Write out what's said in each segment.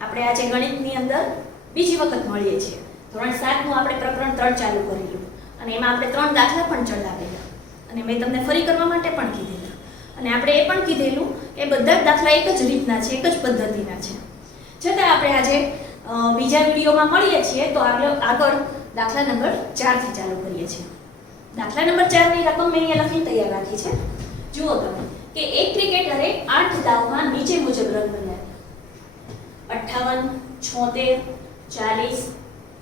આપણે આજે ગણિતની અંદર બીજી વખત મળીએ છીએ. ધોરણ 7 નું આપણે પ્રકરણ 3 ચાલુ કરેલું અને એમાં આપણે 3 દાખલા પણ ચલાવેલા અને મેં તમને ફરી કરવા માટે પણ કીધેલા અને આપણે એ પણ કીધેલું કે બધા જ દાખલા એક જ રીતના છે, એક જ પદ્ધતિના છે. છતાં આપણે આજે બીજા વિડીયોમાં મળીએ છીએ તો આગળ દાખલા નંબર 4 થી ચાલુ કરીએ છીએ. દાખલા નંબર 4 ની રકમ મેં અહીંયા લખી તૈયાર રાખી છે. જુઓ તમે કે એક ક્રિકેટરે 8 દાવમાં નીચે મુજબ રન બનાવ્યા: 58, 76, 40,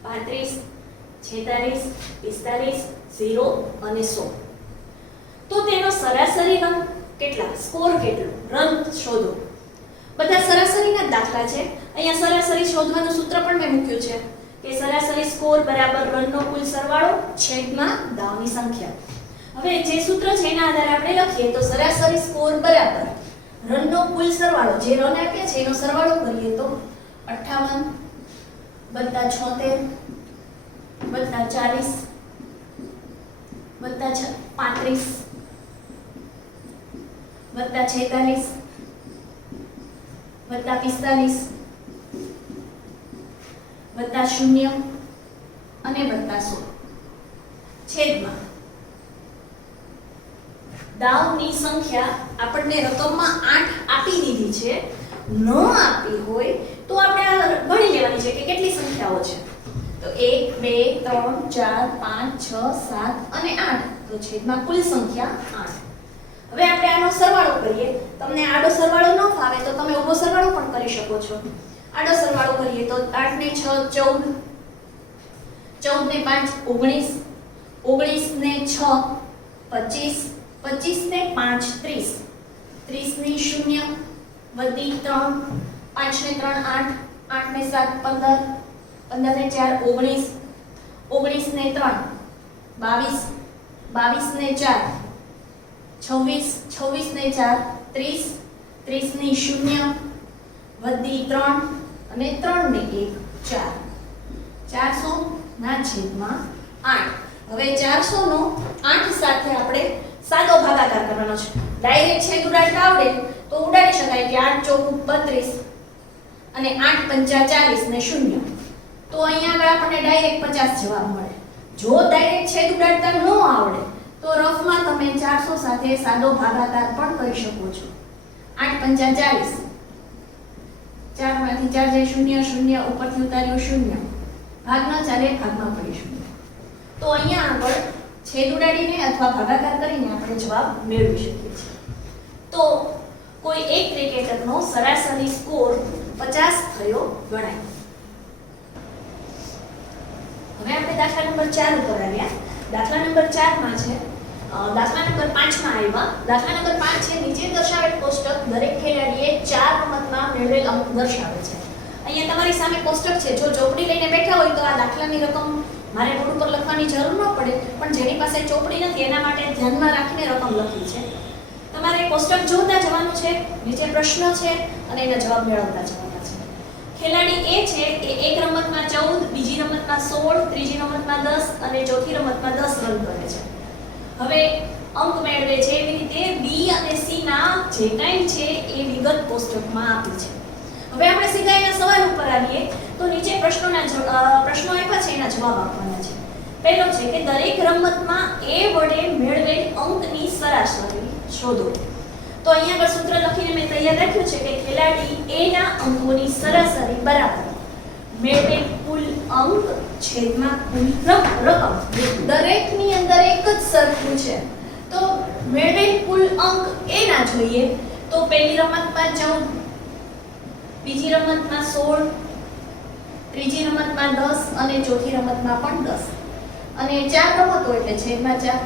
35, 46, 45, 0 અને 100. તો તેનો સરાસરી રન કેટલા, સ્કોર કેટલો, રન શોધો. બધા સરાસરીના દાખલા છે. અહીંયા સરાસરી શોધવાનું સૂત્ર પણ મેં મૂક્યું છે કે સરાસરી સ્કોર બરાબર રનનો કુલ સરવાળો છેદમાં દાવની સંખ્યા. હવે જે સૂત્ર છે એના આધારે આપણે લખીએ તો સરાસરી સ્કોર બરાબર રનનો કુલ સરવાળો, જે રન આપ્યા છે એનો સરવાળો કરીએ તો 58 + 76 + 40 + 35 + 46 + 45 + 0 અને + 100 છેદમાં દાવની સંખ્યા આપણને રકમમાં 8 આપી દીધી છે. ન આપી હોય તો આપણે ગણી લેવાની છે કે કેટલી સંખ્યાઓ છે. તો 1 2 3 4 5 6 7 અને 8 તો છેદમાં કુલ સંખ્યા 8. હવે આપણે આનો સરવાળો કરીએ. તમને આડો સરવાળો ન ફાવે તો તમે ઊભો સરવાળો પણ કરી શકો છો. આડો સરવાળો કરીએ તો 8 ને 6 14, 14 ને 5 19, 19 ને 6 25, 25 ને 5 30, 30 ને 0 વધી 3, 5 ને 3 8, 8 ને 7 15, 15 ને 4 19, 19 ને 3 22, 22 ને 4 26, 26 ને 4 30, 30 ને 0 વધી 3 અને 3 ને 1 4, 400 ના છેદમાં 8. હવે 400 નો 8 સાથે આપણે સાદો ભાગાકાર કરવાનો છે. ડાયરેક્ટ છેદ ઉડાડતા આવડે તો ઉડાડી શકાય કે 8 ચોક 32 અને 8 પંચા 40 ને 0. તો અહીંયા આગળ આપણને ડાયરેક્ટ 50 જવાબ મળે. જો ડાયરેક્ટ છેદ ઉડાડતા ન આવડે તો રફમાં તમે 400 સાથે સાદો ભાગાકાર પણ કરી શકો છો. 8 પંચા 40, 4 માંથી 4 જાય 0, 0 ઉપરથી ઉતાર્યો 0, ભાગ ન ચાલે ભાગમાં પડી 0. તો અહીંયા આગળ છેદ ઉડાડીને અથવા ભાગાકાર કરીને આપણે જવાબ મેળવી શકીએ છીએ. તો કોઈ એક ક્રિકેટરનો સરાસરી સ્કોર 50 થયો ગણાય. હવે આપણે દાખલા નંબર 4 ઉપર આવ્યા. દાખલા નંબર 4 માં છે દાખલા નંબર 5 માં આવ્યા. દાખલા નંબર 5 છે નીચે દર્શાવેલ કોષ્ટક દરેક ખેલાડીએ 4 રમતમાં મેળવેલ અંક દર્શાવે છે. અહીંયા તમારી સામે કોષ્ટક છે. જો ચોપડી લઈને બેઠા હોય તો આ દાખલાની રકમ મારે બોર્ડ ઉપર લખવાની જરૂર ન પડે, પણ જેની પાસે ચોપડી નથી એના માટે ધ્યાનમાં રાખીને રકમ લખી છે. તમારે કોષ્ટક જોતા જવાનું છે, નીચે પ્રશ્ન છે અને એના જવાબ મેળવતા જવાના છે. ખેલાડી એ છે એ એક રમતમાં 14, બીજી રમતમાં 16, ત્રીજી રમતમાં 10 અને ચોથી રમતમાં 10 રન કરે છે. હવે અંક મેળવે છે. એવી રીતે બી અને સી ના જે કાંઈ છે એ વિગત કોષ્ટકમાં આપી છે. હવે આપણે સીધા એના સવાલ ઉપર આવીએ તો નીચે પ્રશ્નો આપ્યા છે એના જવાબ આપવાના છે. પહેલો છે કે દરેક રમતમાં એ વડે મેળવેલ અંકની સરાસરી શોધો. તો અહીંયા આગળ સૂત્ર લખીને મેં તૈયાર રાખ્યું છે કે ખેલાડી એ ના અંકોની સરાસરી બરાબર મેળવેલ કુલ અંક છેદમાં કુલ રકમ. દરેકની અંદર એક જ સરખું છે તો મેળવેલ કુલ અંક એ ના જોઈએ તો પહેલી રમતમાં 14, બીજી રમતમાં 16, ત્રીજી રમતમાં 10 અને ચોથી રમતમાં પણ 10 અને 4 રમતો એટલે છેદમાં 4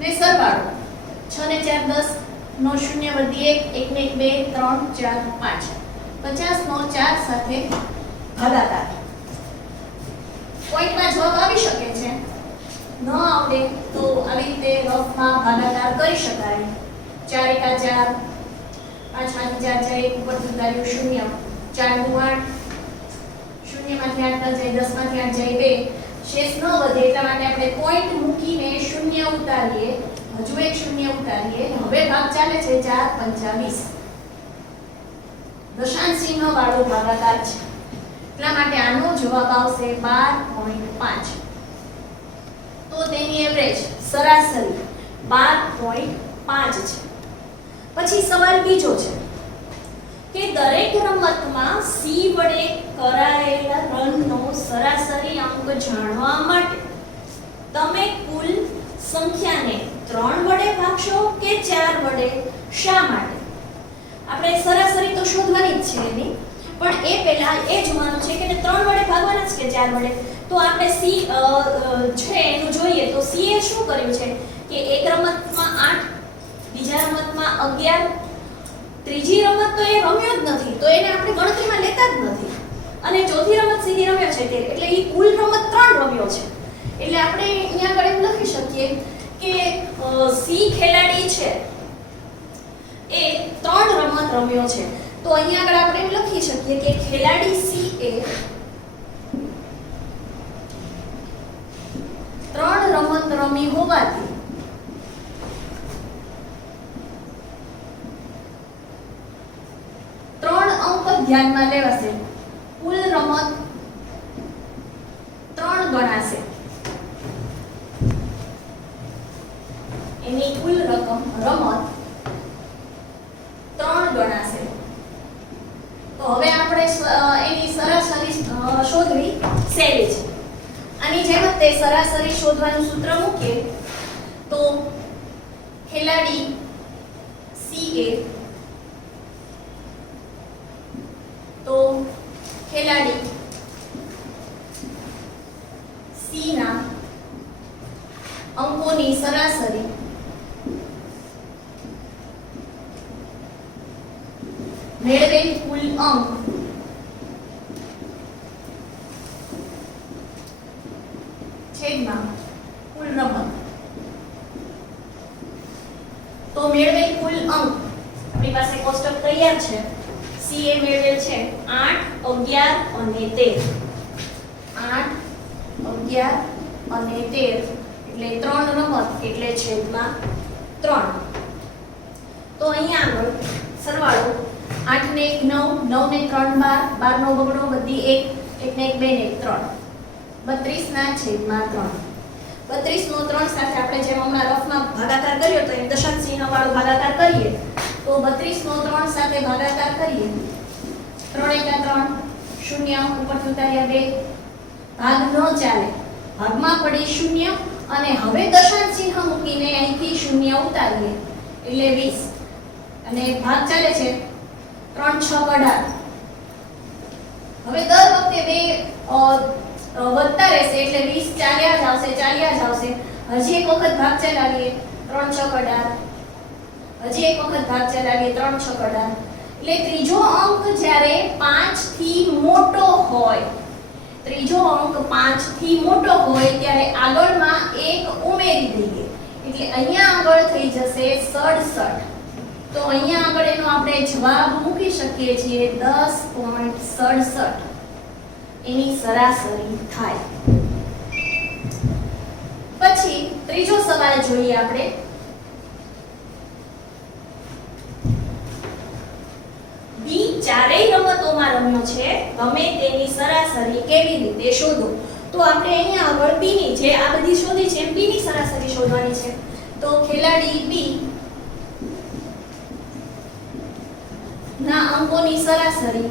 ને સરવાળો 6 ને 4 10 નો 0 વધી 1, 1 ને 1 2 3 4 5, 50 નો 4 સાથે ભાગાકાર. પોઈન્ટમાં જવાબ આવી શકે છે. ન આવડે તો આવી રીતે રફમાં ભાગાકાર કરી શકાય. 4 એકા 4, 5 માંથી 4 જાય 1 ઉપરથી ઉતાર્યું 0, 4 દુ 8, 0 માંથી 8 જાય 10 માંથી 8 જાય 2, શેષ ન વધે એટલા માટે આપણે પોઈન્ટ મૂકીને 0 ઉતારીએ. હજુ એક 0 ઉતારીએ. હવે ભાગ ચાલે છે 4 × 5 = 20. દશાંશ ચિહ્ન વાળો ભાગાકાર છે એટલા માટે આનો જવાબ આવશે 12.5. તો તેની એવરેજ સરાસરી 12.5 છે. પછી સવાલ બીજો છે કે દરેક રમતમાં સી વડે કરાયેલા રનનો સરાસરી અંક જાણવા માટે તમે કુલ સંખ્યાને 3 વડે ભાગશો કે 4 વડે? શા માટે? આપણે સરાસરી તો શોધવાની જ છે એની, પણ એ પહેલા એ જોવાનું છે કે 3 વડે ભાગવાના જ કે 4 વડે. તો આપણે સી છે એનું જોઈએ તો સી એ શું કર્યું છે કે એક રમતમાં 8, બીજા રમતમાં 11, ત્રીજી રમત તો એ રમ્યો જ નથી તો એને આપણે ગણતરીમાં લેતા જ નથી, અને ચોથી રમત સીધી રમ્યો છે એટલે એ કુલ રમત 3 રમ્યો છે. એટલે આપણે અહીંયા આગળ એમ લખી શકીએ કે સી ખેલાડી છે એ 3 રમત રમ્યો છે. તો અહીંયા આગળ આપણે એમ લખી શકીએ કે ખેલાડી સી એ 3 રમત રમી હોવાથી ધ્યાનમાં લેવાશે. કુલ રમત 3 ગણાશે. એની કુલ રમત 3 ગણાશે. તો હવે આપણે એની સરાસરી શોધવી સહેલી છે. આની જેમ જ તે સરાસરી શોધવાનું સૂત્ર મૂકીએ તો ખેલાડી સી એ તો ખેલાડી સી ના અંકોની સરાસરી મેળવેલ કુલ અંક છેદમાં કુલ રમત. તો મેળવેલ કુલ અંક આપણી પાસે કોષ્ટક તૈયાર છે. સી એ મેળવેલ છે 8, 11 અને 13. 8, 11 અને 13 એટલે 3 રમત એટલે છેદમાં 3. તો અહીંયા આગળ સરવાળો 8 ને 1 9, 9 ને 3 12, 12 નો બગડો બધી 1, 1 ને 1 2 ને 1 3. 32 ના છેદમાં 3. 32 નો 3 સાથે આપણે જેમ હમણાં રફમાં ભાગાકાર કર્યો તો એમ દશાંશ ચિહ્ન વાળો ભાગાકાર કરીએ તો 32 નો 3 સાથે ભાગાકાર કરીએ 3 * 3 0 ઉપરથી ઉતાર્યા 2 ભાગ ન ચાલે, ભાગમાં પડી 0 અને હવે દશાંશ ચિહ્ન મૂકીને અહીંથી 0 ઉતારીએ એટલે 20 અને ભાગ ચાલે છે 3 6 18. હવે દર વખતે 2 વધતા રહેશે એટલે 20 ચાલ્યા જ આવશે. હજી એક વખત ભાગ ચલાવીએ 3 6 18. હજી એક વખત ભાગ ચલાવીએ 3 6 18. એટલે ત્રીજો અંક જ્યારે 5 થી મોટો હોય, ત્રીજો અંક 5 થી મોટો હોય ત્યારે આગળમાં 1 ઉમેરી દઈએ એટલે અહીંયા આગળ થઈ જશે 67. તો અહીંયા આગળ એનો આપણે જવાબ મૂકી શકીએ છીએ 10.67 એની સરાસરી થાય. પછી ત્રીજો સવાલ જોઈએ આપણે. બી ચારેય રમતોમાં રમ્યો છે, તમે તેની સરાસરી કેવી રીતે શોધો? તો આપણે અહીંયા આગળ બી ની જે આ બધી શોધી છે બી ની સરાસરી શોધવાની છે. તો ખેલાડી બી ના અંકોની સરાસરી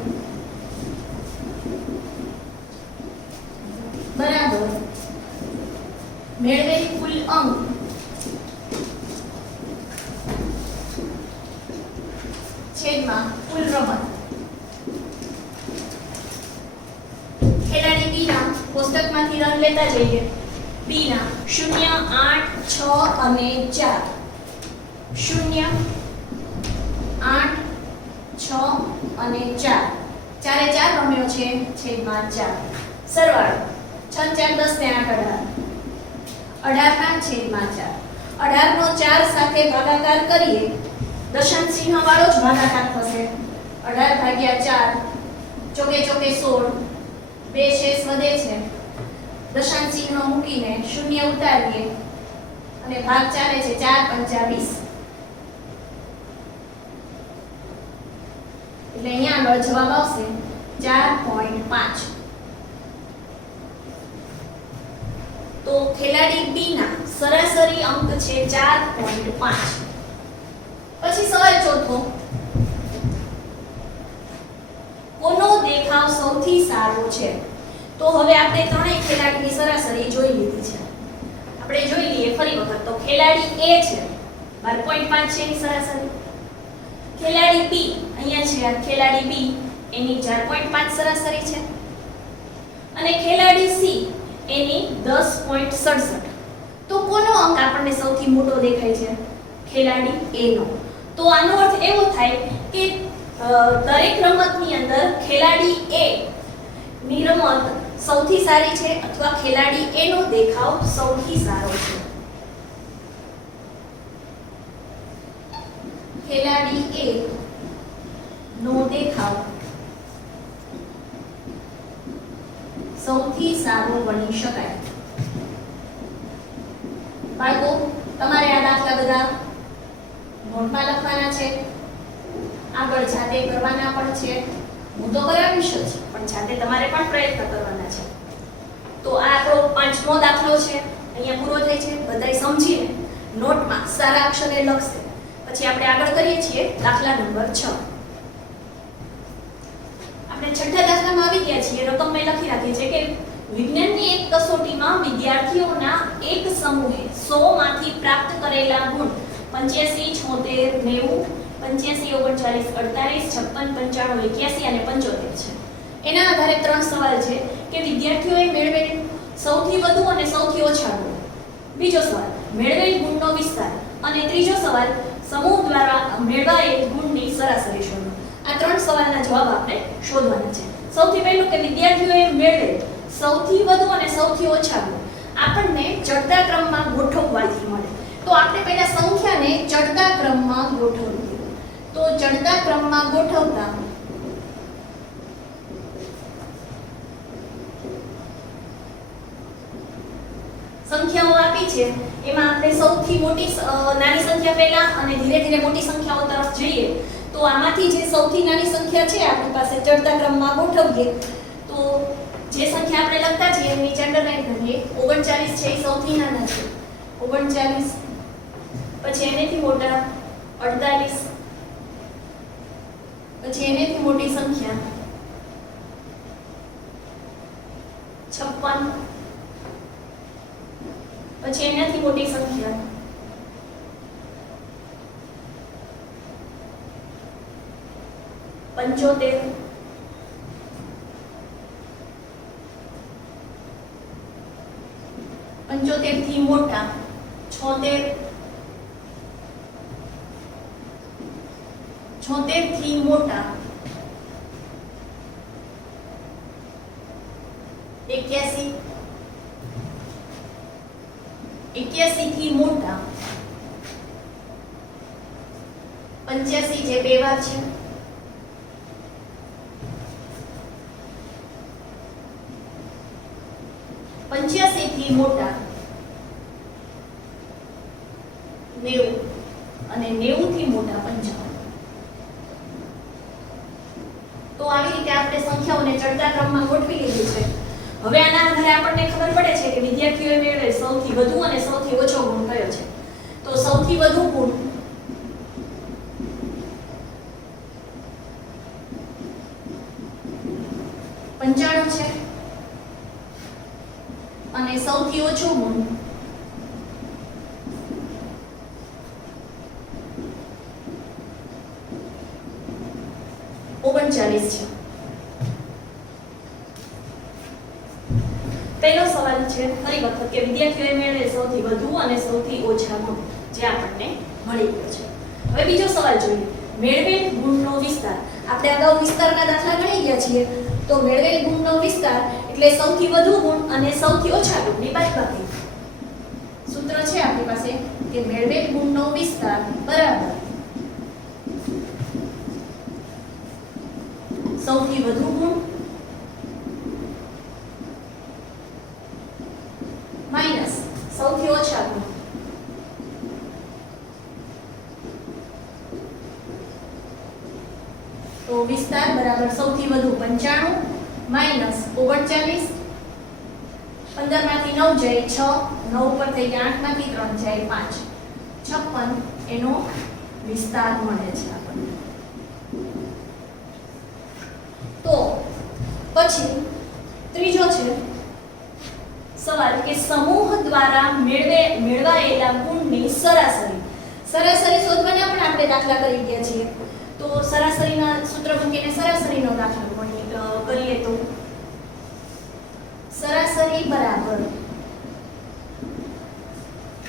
બરાબર મેળવેલ કુલ અંક છેદમાં કુલ રમત. ખેલાડી બી ના કોષ્ટકમાંથી રન લેતા જઈએ. બી ના 0 8 6 અને 4. 0 8 6 અને 4. ચારે 4 રમ્યો છે છેદમાં 4. સરવાળો 6 4 10 ને 8 18 ના છેદમાં 4. 18 નો 4 સાથે ભાગાકાર કરીએ દશાંશ ચિહ્ન વાળો જ ભાગાકાર થશે. 18 ભાગ્યા 4 ચોકે ચોકે 16. 2 શેષ વધે છે. દશાંશ ચિહ્ન મૂકીને 0 ઉતારીએ અને ભાગ ચાલે છે 4 × 5 = 20. એટલે અહીંયા આગળ જવાબ આવશે 4.5. તો ખેલાડી બી ના સરાસરી અંક છે 4.5. પછી સવાલ ચોથો, કોનો દેખાવ સૌથી સારો છે? તો હવે આપણે ત્રણેય ખેલાડીની સરાસરી જોઈ લીધી છે. આપણે જોઈ લઈએ ફરી વખત. તો ખેલાડી એ છે 12.5 છે એની સરાસરી. ખેલાડી બી અહીંયા છે, આ ખેલાડી બી એની 4.5 સરાસરી છે. અને ખેલાડી સી એની 10.67. તો કોનો અંક આપણને સૌથી મોટો દેખાય છે? ખેલાડી એ નો. તો આનો અર્થ એવો થાય કે દરેક રમતની અંદર ખેલાડી એ ની રમત સૌથી સારી છે અથવા ખેલાડી એ નો દેખાવ સૌથી સારો છે. ખેલાડી એ નો દેખાવ સૌથી સારો ગણી શકાય. બાળકો, તમારે આ દાખલા બધા નોટમાં લખવાના છે, આગળ જાતે કરવાના પણ છે. હું તો કરાવીશ જ, પણ જાતે તમારે પણ પ્રયત્ન કરવાના છે. તો આ આપણો 5મો દાખલો છે, અહીંયા પૂરો થાય છે. બધાય સમજીને નોટમાં સારા અક્ષરે લખશે. પછી આપણે આગળ કરીએ છીએ દાખલા નંબર 6. આપણે છઠ્ઠા દાખલામાં આવી ગયા છીએ. રકમ મેં લખી રાખી છે કે વિજ્ઞાનની એક કસોટીમાં વિદ્યાર્થીઓના એક સમૂહે 100 માંથી પ્રાપ્ત કરેલા ગુણ 85, 76, 90, 85, 39, 48, 56, 95, 81 અને 75 છે. એના આધારે 3 સવાલ છે કે વિદ્યાર્થીઓએ મેળવેલ સૌથી વધુ અને સૌથી ઓછા ગુણ. બીજો સવાલ મેળવેલ ગુણનો વિસ્તાર. અને ત્રીજો સવાલ સમૂહ દ્વારા મેળવાયેલ ગુણની સરાસરી શોધો. આ 3 સવાલના જવાબ આપણે શોધવાના છે. સૌથી પહેલું કે વિદ્યાર્થીઓએ મેળવેલ સૌથી વધુ અને સૌથી ઓછા ગુણ આપણને ચડતા ક્રમમાં ગોઠવવાથી મળે. તો આપણે પહેલા સંખ્યાને ચડતા ક્રમમાં ગોઠવીએ. તો ચડતા ક્રમમાં ગોઠવતા સંખ્યાઓ આપી છે, એમાં આપણે સૌથી મોટી નાની સંખ્યા પહેલા અને ધીરે ધીરે મોટી સંખ્યાઓ તરફ જઈએ. તો આમાંથી જે સૌથી નાની સંખ્યા છે આપણી પાસે ચડતા ક્રમમાં ગોઠવીએ. તો જે સંખ્યા આપણે લખતા છીએ એની અંડરલાઈન કરીએ. 39 છે એ સૌથી નાના છે, 39. પછી એનેથી મોટા 48. પછી એનેથી મોટી સંખ્યા 56. પછી એનાથી મોટી સંખ્યા 75. થી મોટા 76. 76 થી મોટા 81. 81 થી મોટા 85 જે બે વાર છે. 85 થી મોટા 90 અને 90 થી મોટા 55. તો આવી રીતે આપણે સંખ્યાઓને ચડતા ક્રમમાં ગોઠવી લીધી છે. હવે આના આધારે આપણને ખબર પડે છે કે વિદ્યાર્થીઓએ મેળવેલ સૌથી વધુ અને સૌથી ઓછો ગુણ કયો છે. તો સૌથી વધુ ગુણ 95 છે અને સૌથી ઓછો ગુણ 39 છે. પહેલો સવાલ છે ફરી વખત કે વિદ્યાર્થીઓએ મેળવેલ સૌથી વધુ અને સૌથી ઓછા ગુણ જે આપણને મળી ગયો છે. હવે બીજો સવાલ જોઈએ. મેળવેલ ગુણનો વિસ્તાર. આપણે અગાઉ વિસ્તારના દાખલા ગણી ગયા છીએ. તો મેળવેલ ગુણનો વિસ્તાર એટલે સૌથી વધુ ગુણ અને સૌથી ઓછા ગુણની બાદબાકી. સૂત્ર છે આપણી પાસે કે મેળવેલ ગુણનો વિસ્તાર બરાબર સૌથી વધુ ગુણ માઈનસ સૌથી ઓછા ગુણ. તો 20% વિસ્તાર બરાબર સૌથી વધુ 95 માઈનસ 39, 15 માંથી 9 જાય 6, 9 ઉપર થઈ ગયા 8 માંથી 3 જાય 5, 56 એનો વિસ્તાર મળે છે આપણને. તો પછી ત્રીજો છે સવાલ કે સમૂહ દ્વારા મેળવાયેલા ગુણની સરાસરી. સરાસરી શોધવાના પણ આપણે દાખલા કરી ગયા છીએ. તો સરાસરીના સૂત્ર મૂકીને સરાસરીનો દાખલો કરીએ તો સરાસરી બરાબર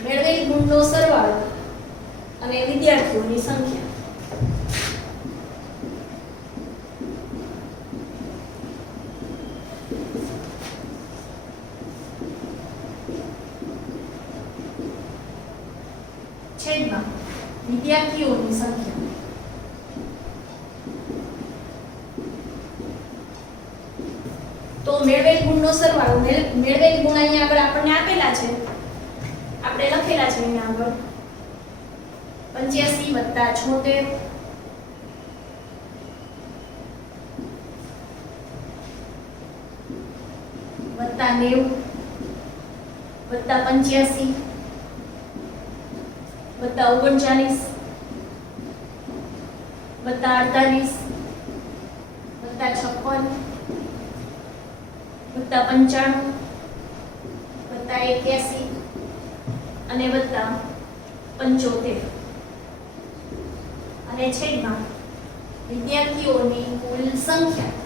મેળવેલ ગુણનો સરવાળો અને વિદ્યાર્થીઓની સંખ્યા. છેદમાં વિદ્યાર્થીઓની સંખ્યા. તો મેળવેલ ગુણનો સરવાળો, મેળવેલ ગુણ અહીંયા આગળ આપણને આપેલા છે, આપણે લખેલા છે અહીંયા આગળ 85 વત્તા 76 વત્તા 90 વત્તા 85 વત્તા 39 વત્તા 48 વત્તા 56 વત્તા 95 વત્તા 81 અને વત્તા 75 અને છેદમાં વિદ્યાર્થીઓની કુલ સંખ્યા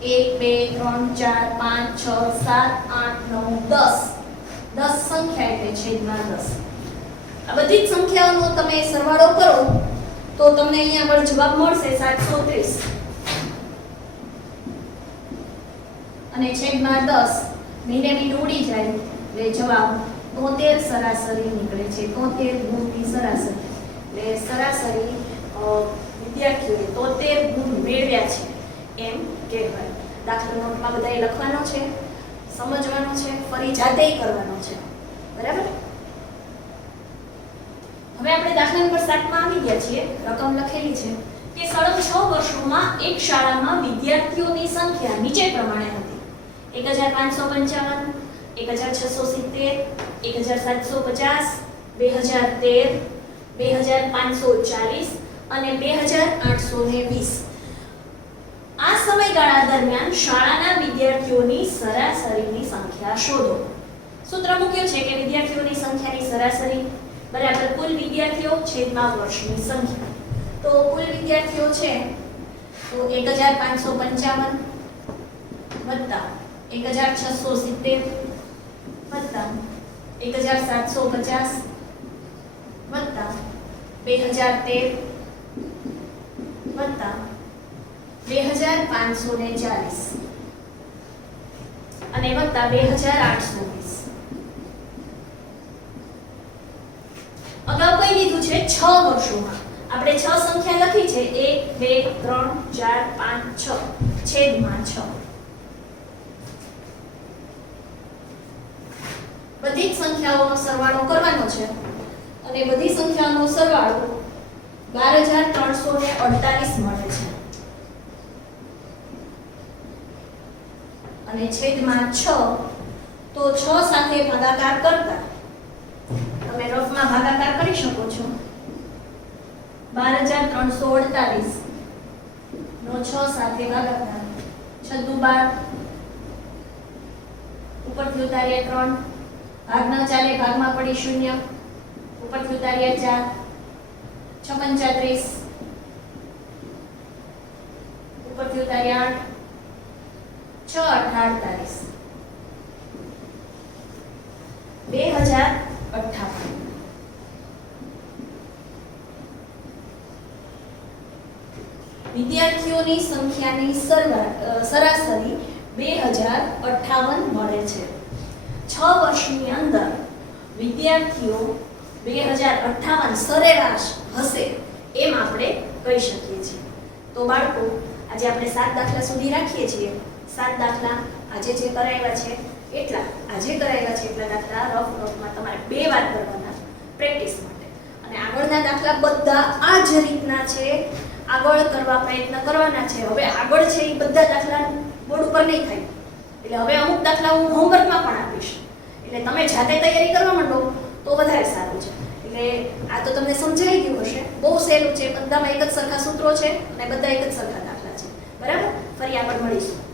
1 2 3 4 5 6 7 8 9 10. 10 સંખ્યા એટલે છેદમાં 10. આ બધી જ સંખ્યાઓનો તમે સરવાળો કરો તો તમને અહીંયા આગળ જવાબ મળશે 730 અને છેદમાં 10. મીંડે મીંડ ઉડી જાય એટલે જવાબ 73 સરાસરી નીકળે છે. 73 ગુણની સરાસરી એટલે સરાસરી વિદ્યાર્થીઓએ 73 ગુણ મેળવ્યા છે એમ કહેવાય. દાખલા નોટમાં બધાએ લખવાનો છે, સમજવાનો છે, ફરી જાતે કરવાનો છે. બરાબર? હવે આપણે દાખલા નંબર 7 માં આવી ગયા છીએ. રકમ લખેલી છે કે સળંગ 6 વર્ષોમાં એક શાળામાં વિદ્યાર્થીઓની સંખ્યા નીચે પ્રમાણે હતી: 1555, 1670, 1750, 2013, 2540 અને 2820. આ સમયગાળા દરમિયાન શાળાના વિદ્યાર્થીઓની સરાસરીની સંખ્યા શોધો. સૂત્ર મૂક્યું છે કે વિદ્યાર્થીઓની સંખ્યાની સરાસરી બરાબર કુલ વિદ્યાર્થીઓ છેદમાં વર્ષની સંખ્યા. તો કુલ વિદ્યાર્થીઓ છે તો 1555 વત્તા 1670 વત્તા 1750 વત્તા 2013 વત્તા 2540 અને વત્તા 2820. અગાઉ કહી દીધું છે 6 વર્ષોમાં. આપણે 6 સંખ્યા લખી છે 1 2 3 4 5 6 છેદમાં 6. બધી જ સંખ્યાઓનો સરવાળો કરવાનો છે અને બધી સંખ્યાઓનો સરવાળો 12348 મળે છે અને છેદમાં 6. તો 6 સાથે ભાગાકાર કરતા તમે રફમાં ભાગાકાર કરી શકો છો. 12348 નો 6 સાથે ભાગાકાર 6 દુ 12 ઉપરથી ઉતાર્યા 3 ભાગ ન ચાલે, ભાગમાં પડી 0, ઉપરથી ઉતાર્યા 4 6 35 ઉપરથી ઉતાર્યા 8 6 2058. વિદ્યાર્થીઓની સંખ્યાની સરાસરી 2058 મળે છે. 6 વર્ષની અંદર વિદ્યાર્થીઓ 2058 સરેરાશ હશે એમ આપણે કહી શકીએ છીએ. તો બાળકો, આજે આપણે 7 દાખલા સુધી રાખીએ છીએ. 7 દાખલા આજે જે કરાવ્યા છે એટલા દાખલા રફમાં તમારે 2 વાર કરવાના પ્રેક્ટિસ માટે. અને આગળના દાખલા બધા આ જ રીતના છે. આગળ કરવા પ્રયત્ન કરવાના છે. હવે આગળ છે એ બધા દાખલા બોર્ડ ઉપર નહીં થાય, એટલે હવે અમુક દાખલા હું હોમવર્કમાં પણ આપીશ, એટલે તમે જાતે તૈયારી કરવા માંડો તો વધારે સારું છે. એટલે આ તો તમને સમજાઈ ગયું હશે, બહુ સહેલું છે, બધામાં એક જ સરખા સૂત્રો છે અને બધા એક જ સરખા દાખલા છે. બરાબર, ફરી આગળ મળીશું.